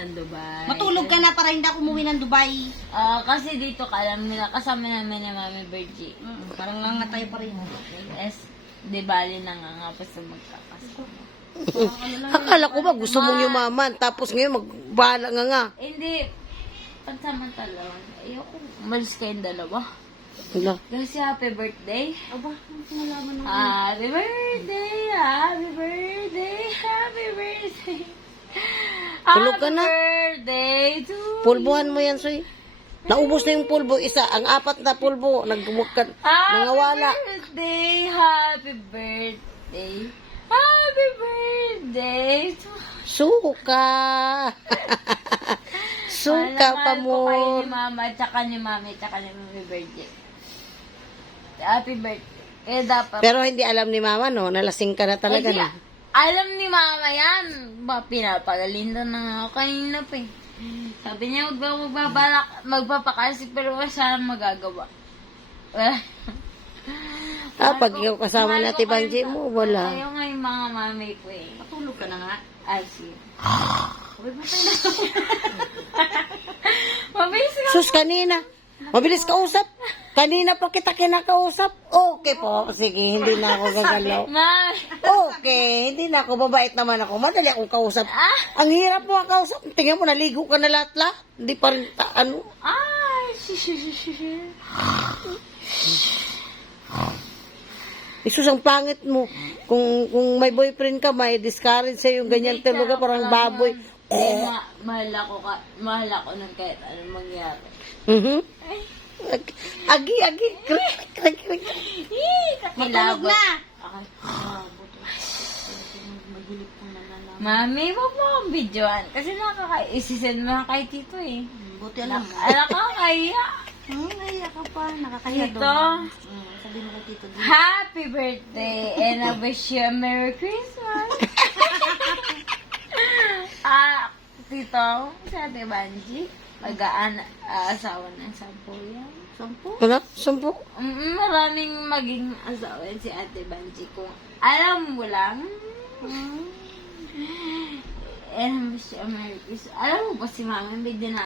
ng Dubai. Matulog ka na para hindi ako umuwi ng Dubai. Kasi dito ka alam nila, kasama namin ni Mami Virgie. Parang nga tayo pa rin. Yes, di bali na nga pa sa magkakasama. Akala ko ba gusto mong yumaman, tapos ngayon magbahala nga. Hindi, pansamantala. Ayoko, umalis kayong dalawa. Wala. Kasi happy birthday. Aba, ano pinalaman ng Happy birthday, happy birthday, happy birthday. Tulog ka na. Happy birthday to Pulbuhan mo yan, Soy. Naubos na yung pulbo, isa. Ang apat na pulbo, nangawala. Happy birthday, happy birthday to Suka. Suka pa mo. Mahal ko kayo ni Mama, tsaka ni Mami, tsaka ni Mami Virgie. Happy birthday. Eh, dapat. Pero hindi alam ni Mama, no? Nalasing ka na talaga, Hindi, no? alam ni Mama yan. Pinapagalinda na nga ako kanina pa eh. Sabi niya, magpapakasik pero wala siya magagawa. Pag ikaw kasama na Ate Banji mo, wala. Ayaw nga yung mga mami ko eh. Matulog ka na nga. Ay, sige. Sabi ba tayo na? Mabilis ka. Sus, kanina. Mabilis kausap. Kanina pa kita kinakausap. Okay po. Sige, hindi na ako gagalaw. Mami. Okay, hindi na ako. Babait naman ako. Madali akong kausap. Ang hirap mo ang kausap. Tingnan mo, naligo ka na lahat-lahat. Hindi pa rin, Ay, Isus, ang pangit mo. Kung may boyfriend ka, may discourage sa yung ganyan talaga, parang baboy. Mahal ako ng kahit anong mangyari. Agi. Matulog na. Mami, wag mo akong videoan. Kasi isisend mo na kay Tito eh. Buti alam mo. Nakakaya. Naiya ka pa. Nakakahiya Tito, doon. Sabi mo kay Tito. happy birthday and I wish you a Merry Christmas. Tito, si Ate Banji, asawa ng 10 yan. 10? Ano? 10? Maraming maging asawa yan si Ate Banji. Kung alam mo lang, and I wish you a Merry Christmas. Alam mo ba si Mami, hindi din